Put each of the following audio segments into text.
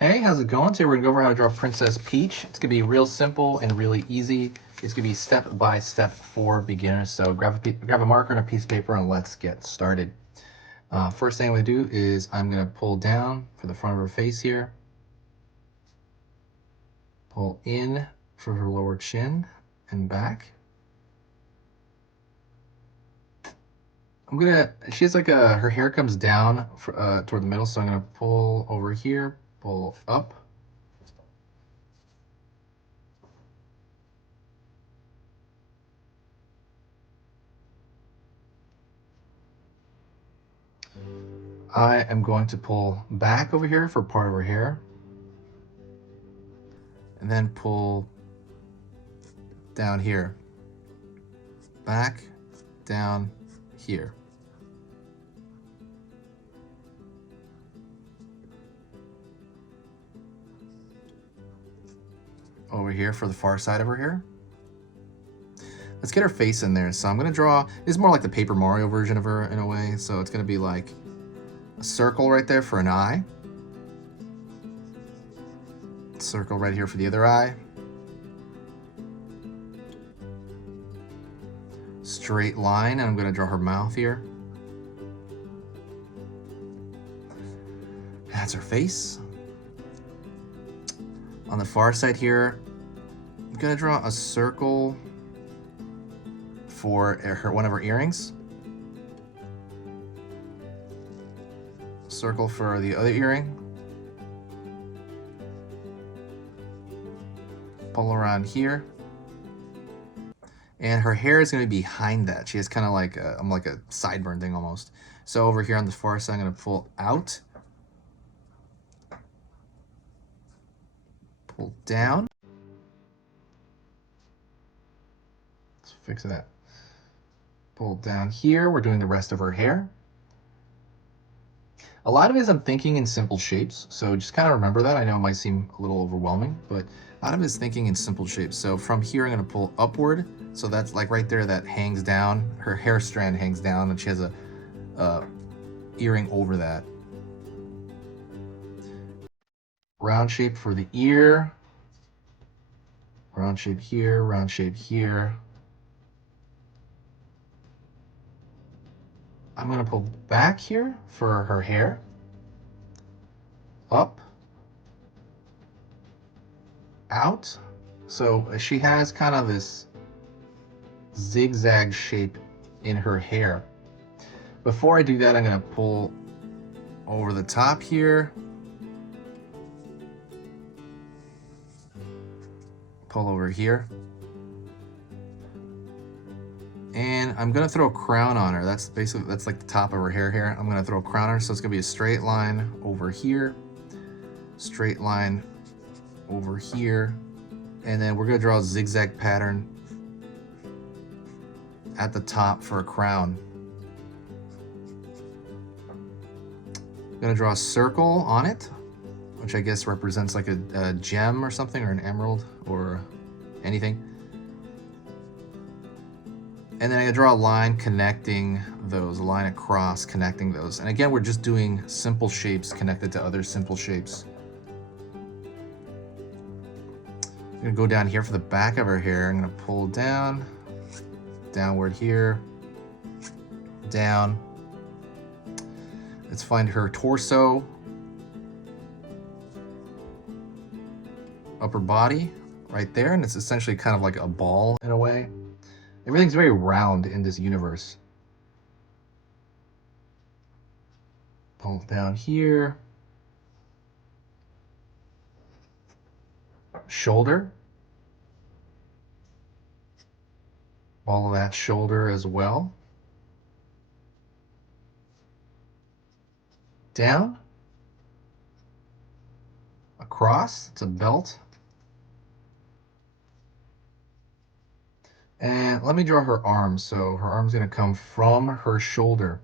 Hey, how's it going? Today we're gonna go over how to draw Princess Peach. It's gonna be real simple and really easy. It's gonna be step by step for beginners. So grab a marker and a piece of paper and let's get started. First thing I'm gonna do is I'm gonna pull down for the front of her face here, pull in for her lower chin and back. She has like her hair comes down toward the middle, so I'm gonna pull over here, pull up. I am going to pull back over here for part of her hair, and then pull down here, back, down here. Over here for the far side of her hair. Let's get her face in there. So I'm gonna draw, it's more like the Paper Mario version of her in a way. So it's gonna be like a circle right there for an eye. Circle right here for the other eye. Straight line, and I'm gonna draw her mouth here. That's her face. On the far side here, I'm gonna draw a circle for one of her earrings. Circle for the other earring. Pull around here. And her hair is going to be behind that. She has kind of like a sideburn thing almost. So over here on the far side, I'm going to pull out. Pull down. Let's fix that. Pull down here. We're doing the rest of her hair. A lot of it is I'm thinking in simple shapes, so just kind of remember that. I know it might seem a little overwhelming, but a lot of it is thinking in simple shapes. So from here, I'm going to pull upward. So that's like right there, that hangs down. Her hair strand hangs down, and she has a earring over that. Round shape for the ear. Round shape here, round shape here. I'm going to pull back here for her hair. Up. Out. So she has kind of this zigzag shape in her hair. Before I do that, I'm going to pull over the top here. Pull over here. And I'm gonna throw a crown on her. That's like the top of her hair here. I'm gonna throw a crown on her, so it's gonna be a straight line over here, straight line over here, and then we're gonna draw a zigzag pattern at the top for a crown. I'm gonna draw a circle on it, which I guess represents like a gem or something, or an emerald, or anything. And then I draw a line connecting those, a line across connecting those. And again, we're just doing simple shapes connected to other simple shapes. I'm gonna go down here for the back of her hair. I'm gonna pull down, downward here, down. Let's find her torso, upper body, right there. And it's essentially kind of like a ball in a way. Everything's very round in this universe. Pull down here. Shoulder. All of that shoulder as well. Down. Across. It's a belt. And let me draw her arm. So her arm's going to come from her shoulder.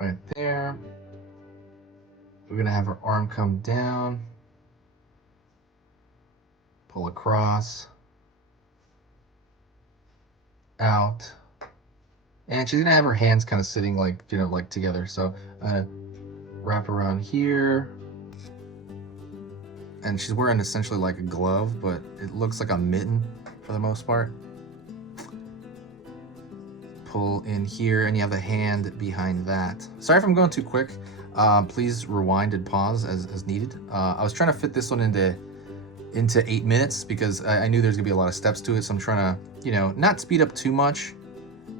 Right there. We're going to have her arm come down. Pull across. Out. And she's going to have her hands kind of sitting like, like together. So wrap around here. And she's wearing essentially like a glove, but it looks like a mitten for the most part. Pull in here, and you have the hand behind that. Sorry if I'm going too quick. Please rewind and pause as needed. I was trying to fit this one into 8 minutes because I knew there's gonna be a lot of steps to it, so I'm trying to, you know, not speed up too much,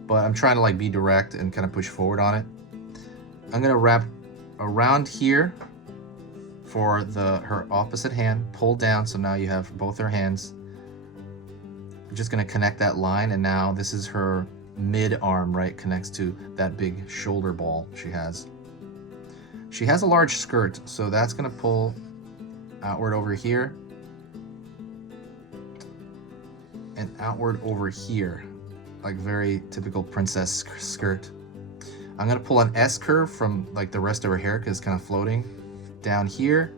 but I'm trying to like be direct and kind of push forward on it. I'm gonna wrap around here for her opposite hand, pull down, so now you have both her hands. We're just gonna connect that line, and now this is her mid arm, right? Connects to that big shoulder ball she has. She has a large skirt, so that's gonna pull outward over here and outward over here, like very typical princess skirt. I'm gonna pull an S curve from like the rest of her hair because it's kind of floating down here.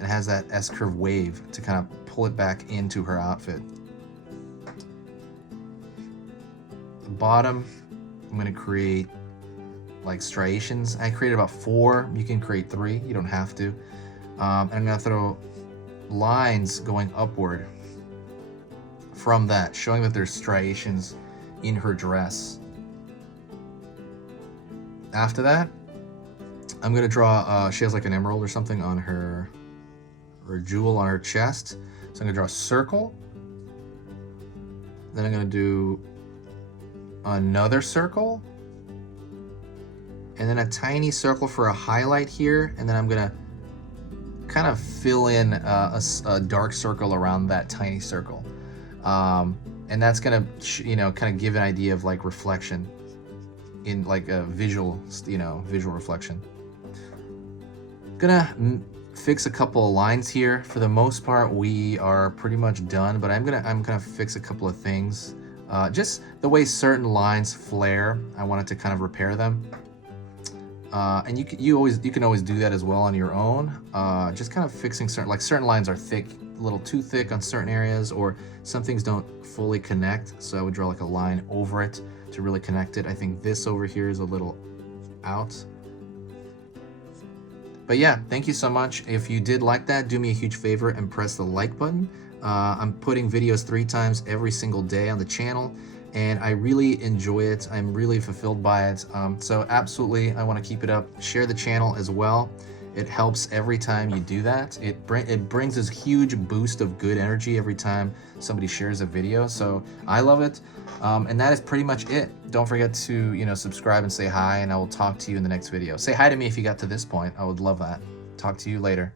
It has that S curve wave to kind of pull it back into her outfit. The bottom, I'm gonna create like striations. I created about 4. You can create 3. You don't have to. I'm gonna throw lines going upward from that, showing that there's striations in her dress. After that, I'm gonna draw, she has like an emerald or something on her, or a jewel on her chest. So I'm gonna draw a circle. Then I'm gonna do another circle. And then a tiny circle for a highlight here. And then I'm gonna kind of fill in a dark circle around that tiny circle. And that's gonna, you know, kind of give an idea of like reflection in like a visual, you know, visual reflection. Gonna fix a couple of lines here. For the most part, we are pretty much done, but I'm gonna fix a couple of things. Just the way certain lines flare, I wanted to kind of repair them. And you can always do that as well on your own. Just kind of fixing certain lines are thick, a little too thick on certain areas, or some things don't fully connect. So I would draw like a line over it to really connect it. I think this over here is a little out. But yeah, thank you so much. If you did like that, do me a huge favor and press the like button. I'm putting videos 3 times every single day on the channel, and I really enjoy it. I'm really fulfilled by it. So absolutely, I want to keep it up. Share the channel as well. It helps every time you do that. It brings this huge boost of good energy every time somebody shares a video. So I love it. And that is pretty much it. Don't forget to, you know, subscribe and say hi, and I will talk to you in the next video. Say hi to me if you got to this point. I would love that. Talk to you later.